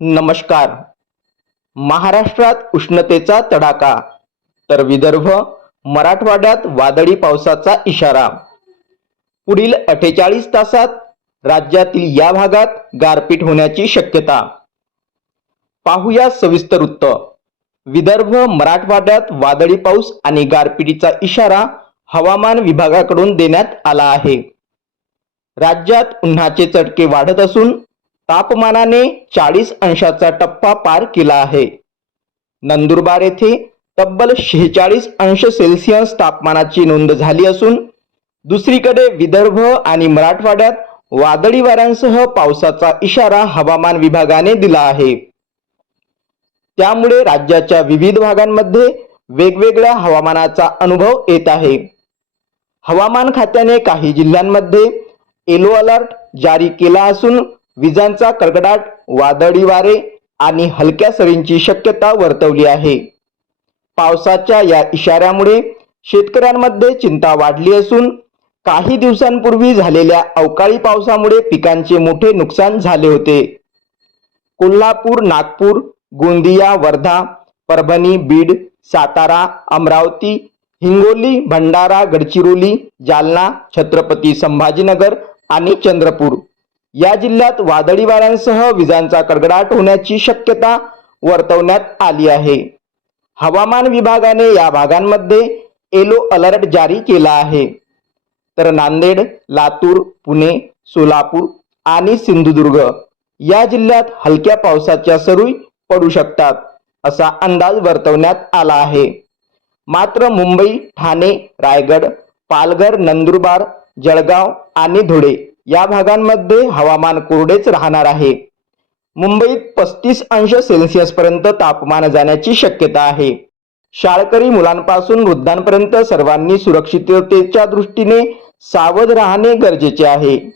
नमस्कार. महाराष्ट्रात उष्णतेचा तडाखा तर विदर्भ मराठवाड्यात वादळी पावसाचा इशारा. पुढील अठ्ठेचाळीस तासात राज्यातील या भागात गारपीट होण्याची शक्यता. पाहूया सविस्तर वृत्त विदर्भ मराठवाड्यात वादळी पाऊस आणि गारपिटीचा इशारा हवामान विभागाकडून देण्यात आला आहे. राज्यात उन्हाचे चटके वाढत असून तापमानाने चाळीस अंशाचा टप्पा पार केला आहे. नंदुरबार येथे तब्बल शेहेचाळीस अंश सेल्सिअस तापमानाची नोंद झाली असून दुसरीकडे विदर्भ आणि मराठवाड्यात वादळी वाऱ्यांसह पावसाचा इशारा हवामान विभागाने दिला आहे. त्यामुळे राज्याच्या विविध भागांमध्ये वेगवेगळ्या हवामानाचा अनुभव येत आहे. हवामान खात्याने काही जिल्ह्यांमध्ये येलो अलर्ट जारी केला असून विजांचा कडकडाट वादळी वारे आणि हलक्या सरींची शक्यता वर्तवली आहे. पावसाच्या या इशाऱ्यामुळे शेतकऱ्यांमध्ये चिंता वाढली असून काही दिवसांपूर्वी झालेल्या अवकाळी पावसामुळे पिकांचे मोठे नुकसान झाले होते. कोल्हापूर नागपूर गोंदिया वर्धा परभणी बीड सातारा अमरावती हिंगोली भंडारा गडचिरोली जालना छत्रपती संभाजीनगर आणि चंद्रपूर या जिल्ह्यात वादळी वाऱ्यांसह विजांचा कडकडाट होण्याची शक्यता वर्तवण्यात आली आहे. हवामान विभागाने या भागांमध्ये येलो अलर्ट जारी केला आहे. तर नांदेड लातूर पुणे सोलापूर आणि सिंधुदुर्ग या जिल्ह्यात हलक्या पावसाच्या सरुई पडू शकतात असा अंदाज वर्तवण्यात आला आहे. मात्र मुंबई ठाणे रायगड पालघर नंदुरबार जळगाव आणि धुळे या भागांमध्ये हवामान कोरडेच राहणार आहे. मुंबईत पस्तीस अंश सेल्सिअस पर्यंत तापमान जाण्याची शक्यता आहे. शाळकरी मुलांपासून वृद्धांपर्यंत सर्वांनी सुरक्षिततेच्या दृष्टीने सावध राहणे गरजेचे आहे.